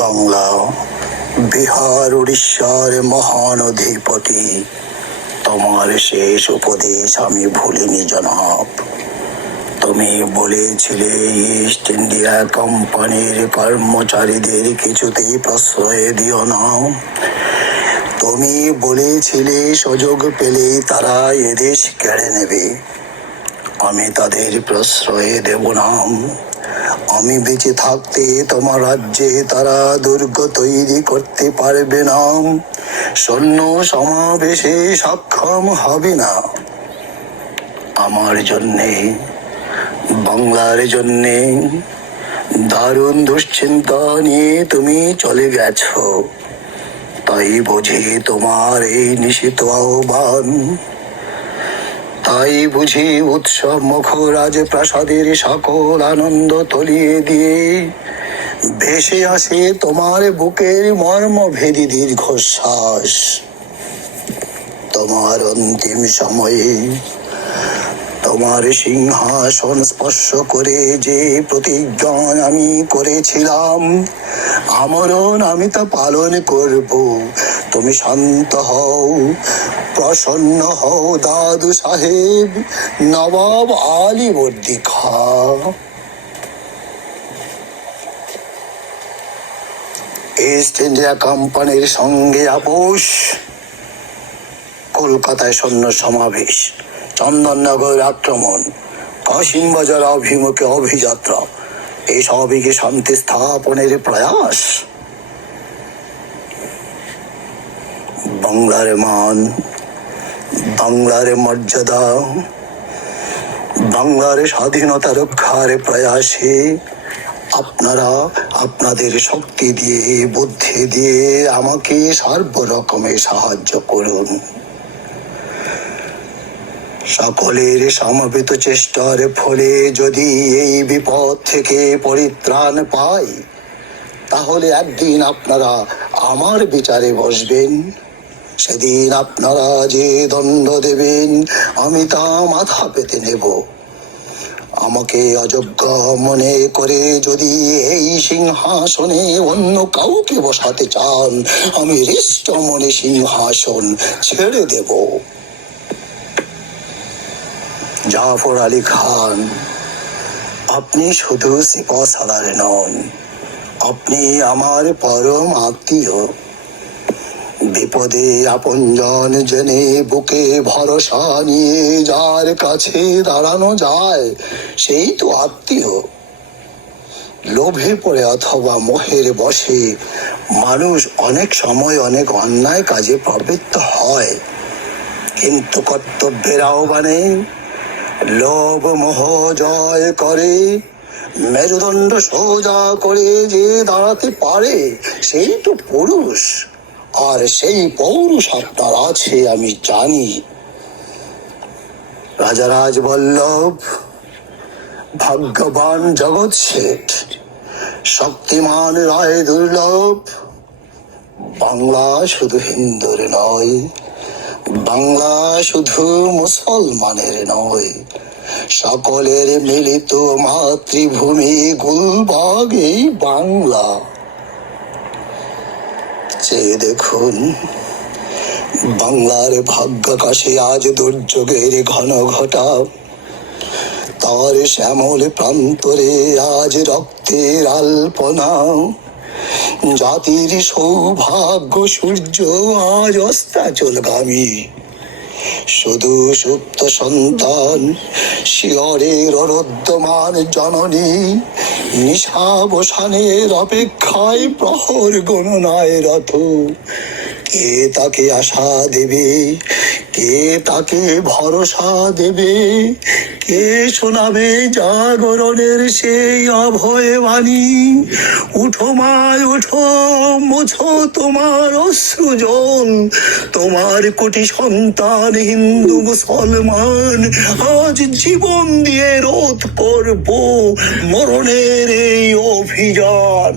বাংলা, বিহার, উড়িষ্যার মহান অধিপতি, তোমার শেষ উপদেশ আমি ভুলিনি জনাব। তুমি বলেছিলে ইস্ট ইন্ডিয়া কোম্পানির কর্মচারীদের কিছুতেই প্রশ্রয় দিও না। তুমি বলেছিলে সুযোগ পেলেই তারা এদেশ কেড়ে নেবে। আমি তাদের প্রশ্রয় দেব না। আমি বেঁচে থাকতে তোমার রাজ্যে তারা দুর্গ তৈরি করতে পারবে না, সৈন্য সমাবেশে সক্ষম হবে না। আমার জন্যে, বাংলার জন্যে দারুণ দুশ্চিন্তা নিয়ে তুমি চলে গেছো। তাই বুঝি তোমার এই নিশিত আহ্বান, তাই বুঝি উৎসব মুখর রাজপ্রাসাদের সকল আনন্দ তলিয়ে দিয়ে ভেসে আসে তোমার বুকের মর্মভেদী দীর্ঘশ্বাস। তোমার অন্তিম সময়ে তোমার সিংহাসন স্পর্শ করে যে প্রতিজ্ঞা আমি করেছিলাম, আমরণ আমি তা পালন করব। তুমি শান্ত হও, প্রসন্ন হও দাদু সাহেব নবাব আলীবর্দী খাঁ। ইস্ট ইন্ডিয়া কোম্পানির সঙ্গে আপোষ, কলকাতায় সৈন্য সমাবেশ, চন্দননগর আক্রমণ, কাশিমবাজার অভিমুখে অভিযাত্রা, এসবই কি শান্তি স্থাপনের প্রয়াস? বাংলার মান, বাংলার মর্যাদা, বাংলার স্বাধীনতা রক্ষার প্রয়াসে আপনারা আপনাদের শক্তি দিয়ে, বুদ্ধি দিয়ে আমাকে সর্বরকমের সাহায্য করুন। সকলের সমবেত চেষ্টার ফলে যদি এই বিপদ থেকে পরিত্রাণ পাই, তাহলে একদিন আপনারা আমার বিচারে বসবেন। সেদিন আপনারা যে দণ্ড দেবেন আমি তা মাথা পেতে নেব। আমাকে অযোগ্য মনে করে যদি এই সিংহাসনে অন্য কাউকে বসাতে চান, আমি হৃষ্ট মনে সিংহাসন ছেড়ে দেব। জাফর আলী খান, আপনি শুধু সিপাহসালার নন, আপনি আমার পরম আত্মীয়। বিপদে আপনজন জেনে বুকে ভরসা নিয়ে যার কাছে দাঁড়ানো যায়, সেই তো আত্মীয়। লোভে পড়ে অথবা মোহের বশে মানুষ অনেক সময় অনেক অন্যায় কাজে প্রবৃত্ত হয়, কিন্তু কর্তব্যের আহ্বানে লোভ মোহ জয় করে মেরুদণ্ড সোজা করে যে দাঁড়াতে পারে, সেই তো পুরুষ। আর সেই পৌরুষ আপনার আছে আমি জানি। রাজারাজ বল্লভ, ভাগ্যবান জগৎ শেঠ, শক্তিমান রায় দুর্লভ, বাংলা শুধু হিন্দুর নয়, বাংলা শুধু মুসলমানের নয়, সকলের মিলিত মাতৃভূমি গুলবাগ এই বাংলা। চেয়ে দেখুন, বাংলার ভাগ্যাকাশে আজ দুর্যোগের ঘন ঘটা, তার শ্যামল প্রান্তরে আজ রক্তের আলপনা। জাতির সৌভাগ্য সূর্য আজ অস্তাচলগামী, শুধু সুপ্ত সন্তান শিয়রের অরুদ্ধমান জননী নিশাবসানের অপেক্ষায় প্রহর গণনায় রত। কে তাকে আশা দেবে, কে তাকে ভরসা দেবে, কে শোনাবে জাগরণের সেই অভয় বাণী? উঠো মায় উঠো, মুছো তোমার অশ্রুজল, তোমার কোটি সন্তান হিন্দু মুসলমান আজ জীবন দিয়ে রোধ করব মরণের এই অভিযান।